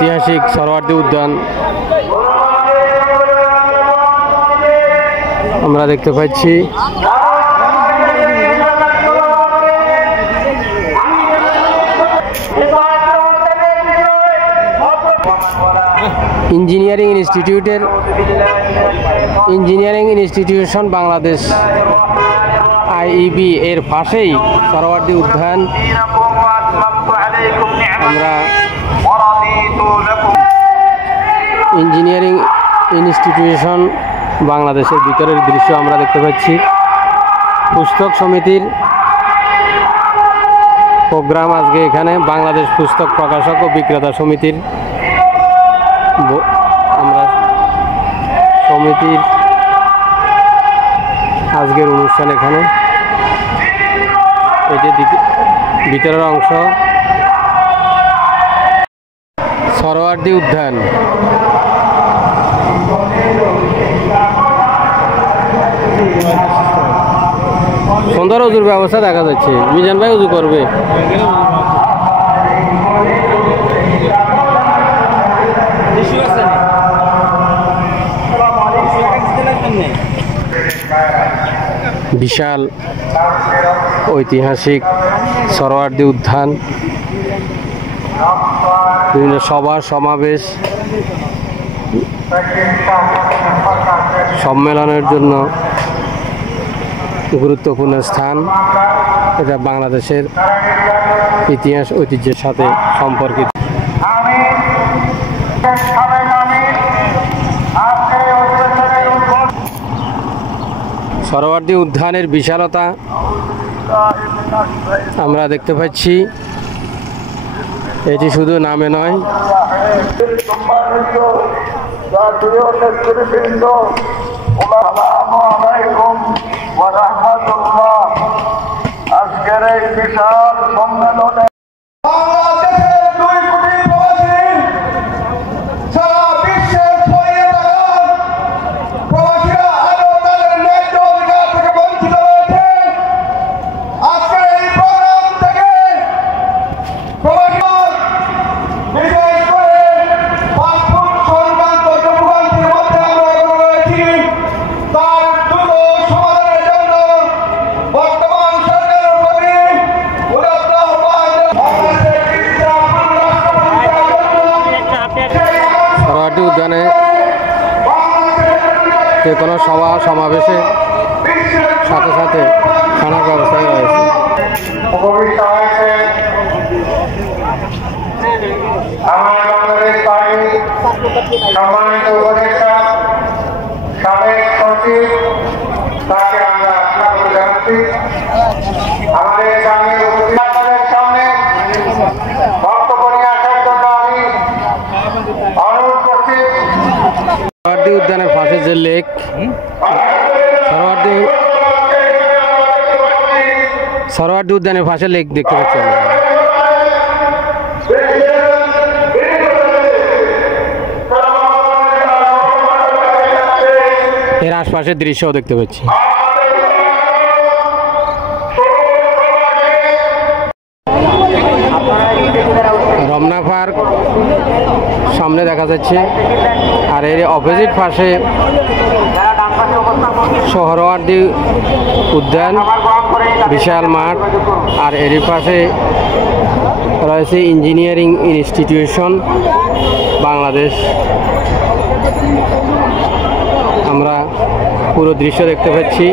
ঐতিহাসিক সরোয়ার্দী উদ্যান আমরা দেখতে পাচ্ছি। ইঞ্জিনিয়ারিং ইনস্টিটিউশন বাংলাদেশ আইইবি এর পাশেই সরোয়ার্দী উদ্যান। আমরা ইঞ্জিনিয়ারিং ইনস্টিটিউশন বাংলাদেশের ভিতরের দৃশ্য আমরা দেখতে পাচ্ছি। পুস্তক সমিতির প্রোগ্রাম আজকে এখানে। বাংলাদেশ পুস্তক প্রকাশক ও বিক্রেতা সমিতির আমরা সমিতির আজকের অনুষ্ঠান এখানে। এটি ভিতরের অংশ সরোয়ার্দী উদ্যান। সুন্দর উজুর ব্যবস্থা দেখা যাচ্ছে। মিজান ভাই উজু করবে। বিশাল ঐতিহাসিক সরোয়ার্দী উদ্যান, বিভিন্ন সভা সমাবেশ সম্মেলনের জন্য গুরুত্বপূর্ণ স্থান। এটা বাংলাদেশের ইতিহাস ঐতিহ্যের সাথে সম্পর্কিত। সরোয়ার্দী উদ্যানের বিশালতা আমরা দেখতে পাচ্ছি। এটি শুধু নামে নয়, আজকের এই বিশাল সম্মেলনে উদ্যানে যে কোনো সভা সমাবেশে সাথে সাথে খানার ব্যবস্থায় রয়েছে। সম্মানিত উপদেষ্টা সাবেক সচিব তাকে আমরা স্বাগত জানাচ্ছি। আমাদের গ্রামের উপদেষ্টাদের সামনে বক্তব্য নিয়ে আসার জন্য আমি অনুরোধ করছি। সরোয়ার্দী উদ্যানের পাশে যে লেক, সরোয়ার্দী উদ্যানের পাশে লেক দেখতে পাচ্ছি আমরা। এর আশপাশের দৃশ্যও দেখতে পাচ্ছি। রমনা পার্ক সামনে দেখা যাচ্ছে, আর এর অপোজিট পাশে সরোয়ার্দী উদ্যান, বিশাল মাঠ, আর এর পাশে রয়েছে ইঞ্জিনিয়ারিং ইনস্টিটিউশন বাংলাদেশ। আমরা পুরো দৃশ্য দেখতে পাচ্ছি।